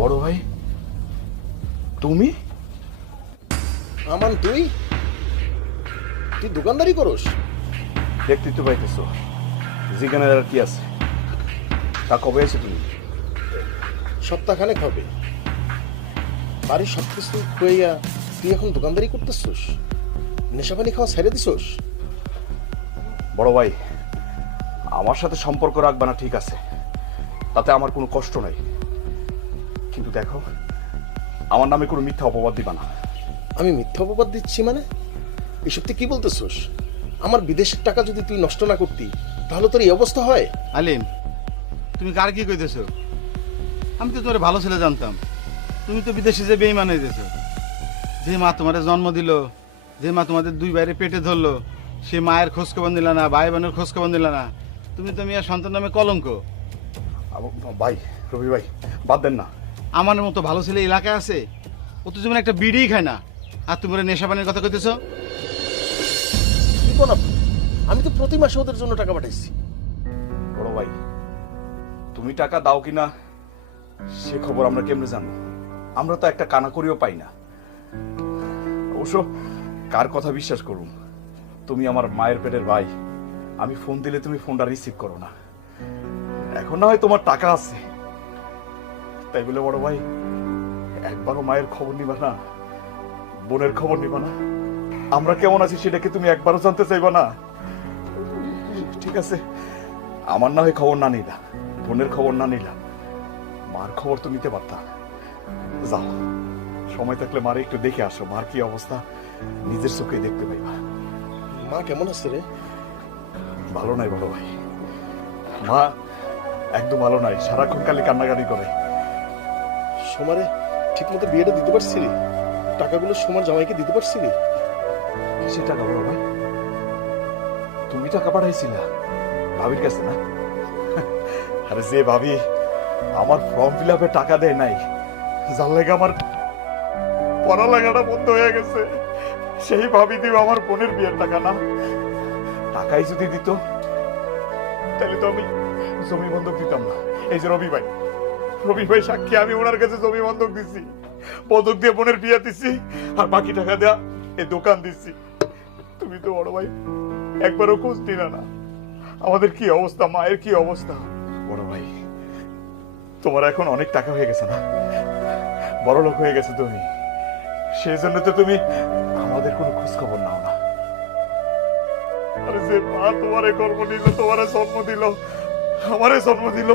বড় ভাই তুমি? আমান তুই তুই দোকানদারি করস? দেখতে তো পাইতেছো, যেখানে আর কি আছে। তা কবে এসে তুমি? সপ্তাহখানেক হবে। বাড়ির সব কিছু খুঁইয়া তুই এখন দোকানদারি করতেছস? নেশাপানি খাওয়া ছেড়ে দিছস? বড় ভাই, আমার সাথে সম্পর্ক রাখবা না ঠিক আছে, তাতে আমার কোনো কষ্ট নাই, কিন্তু দেখো আমার নামে কোনো মিথ্যা অপবাদ দিবা না। আমি মিথ্যা অপবাদ দিচ্ছি মানে? এসব তুই কি বলতেছস? আমার বিদেশের টাকা যদি তুই নষ্ট না করতি তাহলে তোর এই অবস্থা হয়? আলিম, তুমি কার কি কইতেছো? আমি তো তোমার ভালো ছেলে জানতাম। তুমি তো বিদেশে যে বেঈমান হইতেছো। যে মা তোমার জন্ম দিল, যে মা তোমাদের দুই বাইরে পেটে ধরলো, সে মায়ের খোঁজ খবর নিলা না, ভাই বোনের খোঁজ খবর নিলা না। তুমি তো মিয়া সন্তান নামে কলঙ্ক। ভাই, রবি ভাই, বাদ দেন না। আমার মতো ভালো ছেলে এলাকায় আছে, ও তো যেমন একটা বিড়িই খায় না, আর তুমি ওরা নেশা পানির কথা কইতেছো? কি কোন আপনি? আমি তো প্রতি মাসে ওদের জন্য টাকা পাঠাইছি। বড় ভাই, তুমি টাকা দাও কিনা সে খবর আমরা কেমনে জানবো? আমরা তো একটা কানাকড়িও পাই না। অবশ্য কার কথা বিশ্বাস করুম? তুমি আমার মায়ের পেটের ভাই, আমি ফোন দিলে তুমি ফোনটা রিসিভ করো না। এখন না হয় তোমার টাকা আছে, তাই বলে বড় ভাই একবারও মায়ের খবর নিবা না, বোনের খবর নিবা না? আমরা কেমন আছি সেটাকে তুমি একবারও জানতে চাইবা না? ঠিক আছে, আমার না হয় খবর না নিলা, বোনের খবর না নিলাম, মার খবর তো নিতে পারতাম। যাও, সময় থাকলে মারে একটু দেখে আসো, মার কি অবস্থা নিজের চোখে দেখতে পাইবা। মা কেমন আছে রে? ভালো নাই বড় ভাই, মা একদম ভালো নাই, সারাক্ষণ খালি কান্নাকাটি করে। সোমারে ঠিক মতো বিয়েটা দিতে পারছিলি? টাকাগুলো সোমার জামাইকে দিতে পারছিলি? কিসের টাকা বড় ভাই? তুমি টাকা পাঠাইছিলা ভাবির কাছে না? আরে যে ভাবি আমার ফর্ম ফিল আপে টাকা দেয় নাই, যার লেগে আমার পড়ালেখাটা বন্ধ হয়ে গেছে, সেই ভাবি দিব আমার বোনের বিয়ের টাকা না? টাকাই যদি দিত তাহলে তো আমি জমি বন্ধক দিতাম না। এই যে রবি ভাই সাক্ষী, আমি ওনার কাছে জমি বন্ধক দিছি, বন্ধক দিয়ে বোনের বিয়ে দিছি, আর বাকি টাকা দেয়া এই দোকান দিছি। তুমি তো বড় ভাই একবারও খোঁজ নিলা না আমাদের কি অবস্থা, মায়ের কি অবস্থা। বড় ভাই, তোমার এখন অনেক টাকা হয়ে গেছে না, বড় লোক হয়ে গেছে তুমি, সেই জন্য তো তুমি আমাদের কোনো খোঁজ খবর নাও না। আরে যে মা তোমারে কর্ম নিল, তোমারে জন্ম দিল, আমারে জন্ম দিল,